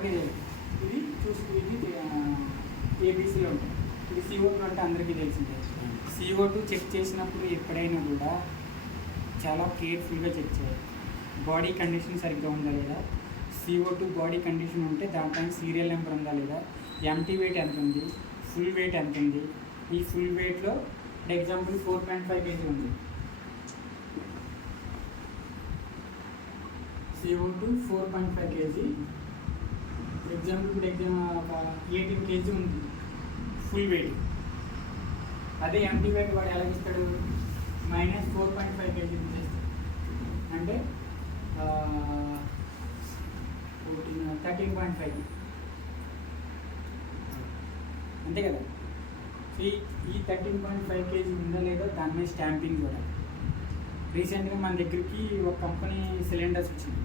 అందరికీ ఇది ఇది ఏబీసీలో ఉంటుంది. ఇది CO2 అంటే అందరికీ తెలిసిందే. CO2 చెక్ చేసినప్పుడు ఎప్పుడైనా కూడా చాలా కేర్ఫుల్గా చెక్ చేయాలి. బాడీ కండిషన్ సరిగ్గా ఉందా లేదా, CO2 బాడీ కండిషన్ ఉంటే దానిపైన సీరియల్ నెంబర్ ఉందా లేదా, ఎంటీ వెయిట్ ఎంత ఉంది, ఫుల్ వెయిట్ ఎంత ఉంది. ఈ ఫుల్ వెయిట్లో ఎగ్జాంపుల్ 4.5 kg ఉంది. CO2 4.5 kg. ఎగ్జాంపుల్ ఒక 18 kg ఉంది ఫుల్ వెయిట్. అదే ఎంటీ వెయిట్ వాడు ఎలా ఇస్తాడు, -4.5 kg చేస్తాడు. అంటే 13.5 అంతే కదా. ఈ 13.5 kg ఉందా లేదా దాని మీద స్టాంపింగ్ కూడా. రీసెంట్గా మన దగ్గరికి ఒక కంపెనీ సిలిండర్స్ వచ్చింది,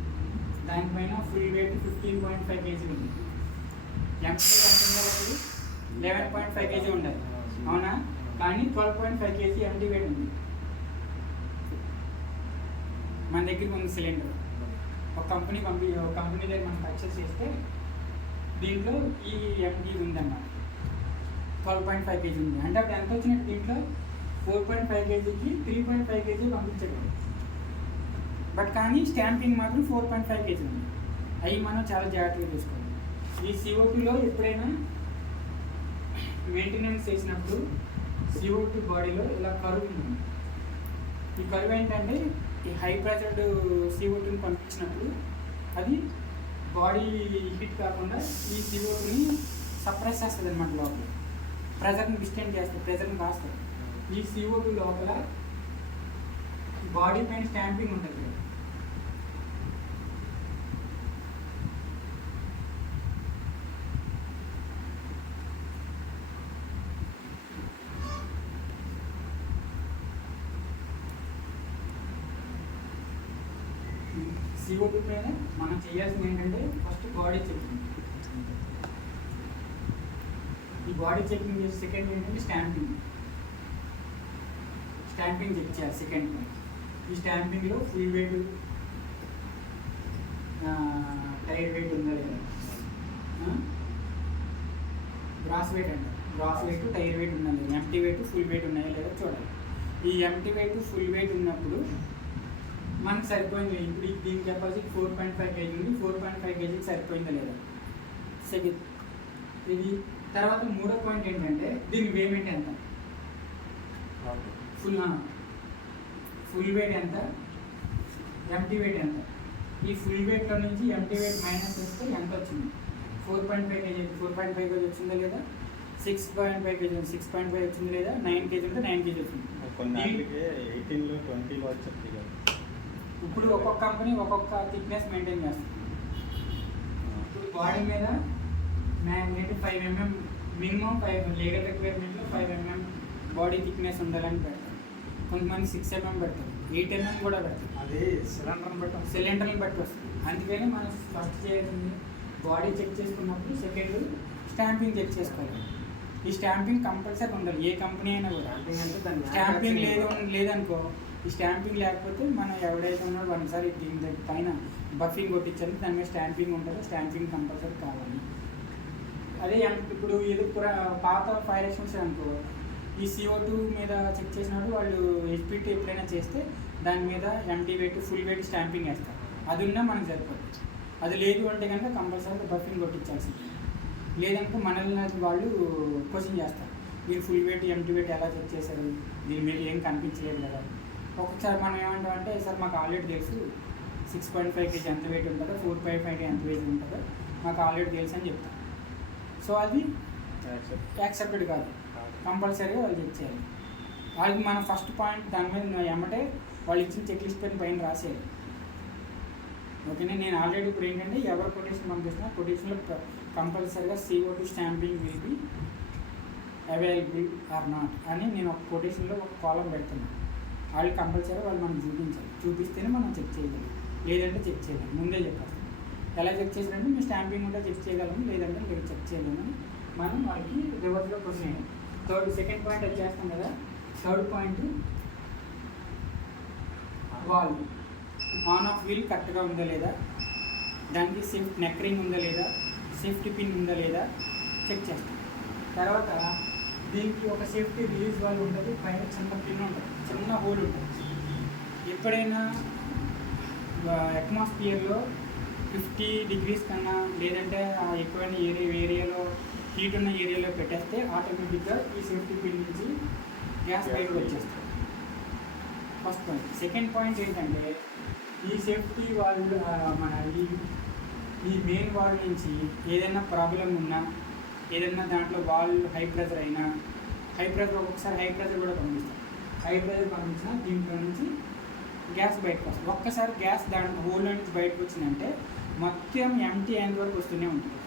దానిపైన ఫుల్ వెయిట్ 15.5 kg ఉంది. ఎంటీ కంపెనీ 11.5 kg ఉండాలి, అవునా? కానీ 12.5 kg ఎంటీ వెయిట్ ఉంది మన దగ్గరికి ఉంది సిలిండర్. ఒక కంపెనీ దగ్గర మనం పర్చేస్ చేస్తే దీంట్లో ఈ ఎంటీ ఉందన్నమాట, 12.5 kg ఉంది. అంటే అప్పుడు ఎంత వచ్చినట్టు, దీంట్లో 4.5 kgకి 3.5 kg పంపించడం. బట్ కానీ స్టాంపింగ్ మాత్రం 4.5 kg ఉంది. అవి మనం చాలా జాగ్రత్తగా చూసుకోవాలి. ఈ CO2లో ఎప్పుడైనా మెయింటెనెన్స్ చేసినప్పుడు CO2 బాడీలో ఇలా కరువు ఉంటుంది. ఈ కరువు ఏంటంటే ఈ హై ప్రెషర్డ్ CO2ని పంపించినప్పుడు అది బాడీ హీట్ కాకుండా ఈ CO2ని సప్రెస్ చేస్తుంది అనమాట. లోపల ప్రెజర్ని డిస్టెంట్ చేస్తుంది, ప్రెజర్ని కాస్తుంది. ఈ CO2 లోపల బాడీ పైన స్టాంపింగ్ ఉంటుంది. CO2 పైన మనం చేయాల్సింది ఏంటంటే ఫస్ట్ బాడీ చెకింగ్. ఈ బాడీ చెకింగ్ చేసి సెకండ్ ఏంటంటే స్టాంపింగ్ చెక్ చేయాలి సెకండ్ పాయింట్. ఈ స్టాంపింగ్లో ఫుల్ వెయిట్, టైర్ వెయిట్ ఉందా లేదా, గ్రాస్ వెయిట్ అంటే గ్రాస్ వెయిట్, టైర్ వెయిట్ ఉందా లేదా, ఎంటీ వెయిట్, ఫుల్ వెయిట్ ఉన్నాయా లేదా చూడాలి. ఈ ఎంటీ వెయిట్, ఫుల్ వెయిట్ ఉన్నప్పుడు మనకు సరిపోయింది. ఇప్పుడు దీని కెపాసిటీ 4.5 kg ఉంది, 4.5 kgకి సరిపోయిందా లేదా. సెకండ్ ఇది. తర్వాత మూడో పాయింట్ ఏంటంటే దీని వేమెంట్ ఎంత, ఫుల్ వెయిట్ ఎంత, ఎంటీ వెయిట్ ఎంత. ఈ ఫుల్ వెయిట్లో నుంచి ఎంటీ వెయిట్ మైనస్ చేస్తే ఎంత వచ్చింది, 4.5 kg. 4.5 kg వచ్చిందా లేదా, 6.5 kg 6.5 వచ్చింది లేదా, 9 kg ఉంటే 9 kg వచ్చింది. ఇప్పుడు ఒక్కొక్క కంపెనీ ఒక్కొక్క థిక్నెస్ మెయింటైన్ చేస్తుంది. ఇప్పుడు బాడీ మీద మ్యాగ్నెట్ 5 mm మినిమం, 5 లీగల్ రిక్వైర్మెంట్లో 5 mm బాడీ థిక్నెస్ ఉండాలని పెడతారు. కొంతమంది 6 mm పెడతారు, 8 mm కూడా పెడతారు. అది సిలిండర్ని బట్టి వస్తుంది. అందుకని మనం ఫస్ట్ చేయాల్సింది బాడీ చెక్ చేసుకున్నప్పుడు సెకండ్ స్టాంపింగ్ చెక్ చేసుకోవాలి. ఈ స్టాంపింగ్ కంపల్సరీ ఉండాలి ఏ కంపెనీ అయినా కూడా. స్టాంపింగ్ లేదనుకో, ఈ స్టాంపింగ్ లేకపోతే మనం ఎవడైతే ఉన్నాడో ఒకసారి దీని దగ్గర పైన బఫింగ్ కొట్టించాలి, దాని మీద స్టాంపింగ్ ఉంటుంది. స్టాంపింగ్ కంపల్సరీ కావాలి. అదే ఇప్పుడు ఏదో పాత ఫైర్ ఎక్స్టెన్షన్ అనుకో, ఈ CO2 మీద చెక్ చేసినప్పుడు వాళ్ళు HPT ఎప్పుడైనా చేస్తే దాని మీద empty weight, full weight stamping వేస్తారు. అది ఉన్నా మనకు సరిపోతుంది. అది లేదు అంటే కనుక కంపల్సరీగా బఫింగ్ కొట్టించాల్సింది. లేదనుకో మనల్ని వాళ్ళు క్వశ్చన్ చేస్తారు, మీరు ఫుల్ వెయిట్, ఎంటీ వెయిట్ ఎలా చెక్ చేశారు, దీని మీద ఏం కనిపించలేదు కదా. ఒకసారి మనం ఏమంటామంటే, సార్ మాకు ఆల్రెడీ తెలుసు 6.5 kg ఎంత వెయిట్ ఉంటుందో, 4.5 kg ఎంత వెయిట్ ఉంటుందో మాకు ఆల్రెడీ తెలుసు అని చెప్తాం. సో అది యాక్సెప్టెడ్ కాదు, కంపల్సరీగా వాళ్ళు చెక్ చేయాలి. వాళ్ళకి మనం ఫస్ట్ పాయింట్ దాని మీద ఏమంటే వాళ్ళు ఇచ్చిన చెక్ లిస్ట్ పైన రాసేయాలి. ఓకేనా. నేను ఆల్రెడీ ఇప్పుడు ఏంటంటే ఎవరు కొటేషన్ పంపిస్తున్నా కొటేషన్లో కంపల్సరీగా CO2 stamping will be available or not అని నేను ఒక కొటేషన్లో ఒక కాలం పెడుతున్నాను. వాళ్ళు కంపల్సరీ వాళ్ళు మనం చూపించాలి, చూపిస్తేనే మనం చెక్ చేయగలం, లేదంటే చెక్ చేయగలం. ముందే చెప్పేస్తాం ఎలా చెక్ చేసినట్టు మేము స్టాంపింగ్ ఉంటే చెక్ చేయగలము, లేదంటే మీరు చెక్ చేయగలము. మనం వాళ్ళకి రివర్స్లో క్వశ్చన్. సెకండ్ పాయింట్ అది చేస్తాం కదా. Third point valve on off wheel కరెక్ట్గా ఉందా లేదా, దానికి సేఫ్ నెక్ రింగ్ ఉందా లేదా, సేఫ్టీ పిన్ ఉందా లేదా చెక్ చేస్తాం. తర్వాత దీనికి ఒక సేఫ్టీ రిలీజ్ వాల్వ్ ఉంటుంది, పైన చిన్న పిన్ ఉంటుంది, చిన్న హోల్ ఉంటుంది. ఎప్పుడైనా అట్మాస్ఫియర్లో 50 degrees కన్నా లేదంటే ఎక్కువైన ఏరియాలో హీట్ ఉన్న ఏరియాలో పెట్టేస్తే ఆటోమేటిక్గా ఈ సేఫ్టీ పిన్ నుంచి గ్యాస్ బయటకు వచ్చేస్తుంది. First point. సెకండ్ పాయింట్ ఏంటంటే ఈ సేఫ్టీ వాల్వ్ మన ఈ మెయిన్ వాల్వ్ నుంచి ఏదైనా ప్రాబ్లం ఉన్నా, ఏదైనా దాంట్లో వాల్వ్ హై ప్రెషర్ అయినా, ఒక్కొక్కసారి హై ప్రెషర్ కూడా పంపిస్తాం. హై ప్రెషర్ పంపించినా దీంట్లో నుంచి గ్యాస్ బయటకు వస్తుంది. ఒక్కసారి గ్యాస్ దాంట్లో హోల్లో నుంచి బయటకు వచ్చిందంటే మొత్తం ఎంటీ అయినంత వరకు వస్తూనే ఉంటుంది,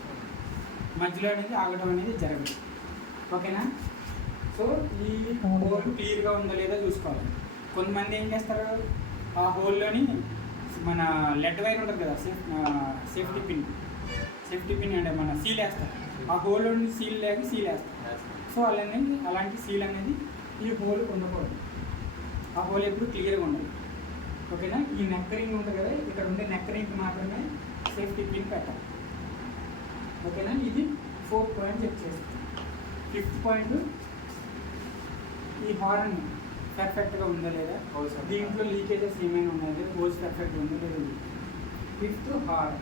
మధ్యలో అనేది ఆగడం అనేది జరగదు. ఓకేనా? సో ఈ హోల్ క్లియర్గా ఉందా లేదా చూసుకోవాలి. కొంతమంది ఏం చేస్తారు, ఆ హోల్లోని మన లెడ్ వైర్ ఉంటుంది కదా, సేఫ్టీ పిన్ అంటే మన సీల్ వేస్తారు. ఆ హోల్లో సీల్ వేస్తారు. సో అలాంటి సీల్ అనేది ఈ హోల్ ఉండకూడదు. ఆ హోల్ ఎప్పుడు క్లియర్గా ఉండాలి. ఓకేనా? ఈ నెక్ రింగ్ ఉంటుంది కదా, ఇక్కడ ఉండే నెక్ రింగ్ మాత్రమే సేఫ్టీ పిన్ పెట్టాలి. ఓకేనా? ఇది 4th పాయింట్ చెక్ చేస్తాం. 5th పాయింట్, ఈ హార్న్ పర్ఫెక్ట్గా ఉందా లేదా, దీంట్లో లీకేజెస్ ఏమైనా ఉన్నాయా లేదా, హోల్స్ పర్ఫెక్ట్గా ఉందా లేదా. 5th horn.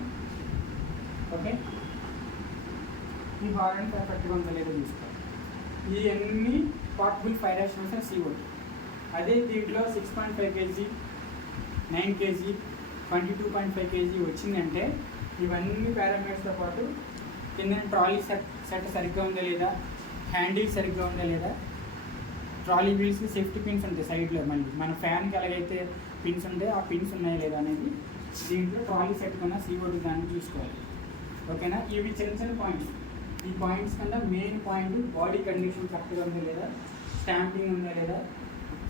ఓకే, ఈ హార్న్ పర్ఫెక్ట్గా ఉందా లేదా చూసుకోవాలి. ఈ అన్ని పార్టబుల్ ఫైర్ యాక్సిడెంట్స్ CO2. అదే దీంట్లో 6.5 kg, 9 kg, 22.5 kg వచ్చిందంటే ఇవన్నీ పారామీటర్స్తో పాటు కింద ట్రాలీ సెట్ సరిగ్గా ఉందా లేదా, హ్యాండిల్ సరిగ్గా ఉందా లేదా, ట్రాలీ వీల్స్ సేఫ్టీ పిన్స్ ఉంటాయి సైడ్లో. మళ్ళీ మన ఫ్యాన్కి ఎలాగైతే పిన్స్ ఉంటాయి ఆ పిన్స్ ఉన్నాయా లేదా అనేది దీంట్లో ట్రాలీ సెట్ కన్నా CO2 దాన్ని చూసుకోవాలి. ఓకేనా? ఇవి చిన్న పాయింట్స్. ఈ పాయింట్స్ కన్నా మెయిన్ పాయింట్ బాడీ కండిషన్ కరెక్ట్గా ఉందా లేదా, స్టాంపింగ్ ఉందా లేదా,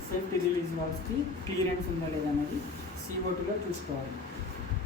సేఫ్టీ రిలీజ్ వాల్వ్స్కి క్లియరెన్స్ ఉందా లేదా అనేది CO2లో చూసుకోవాలి.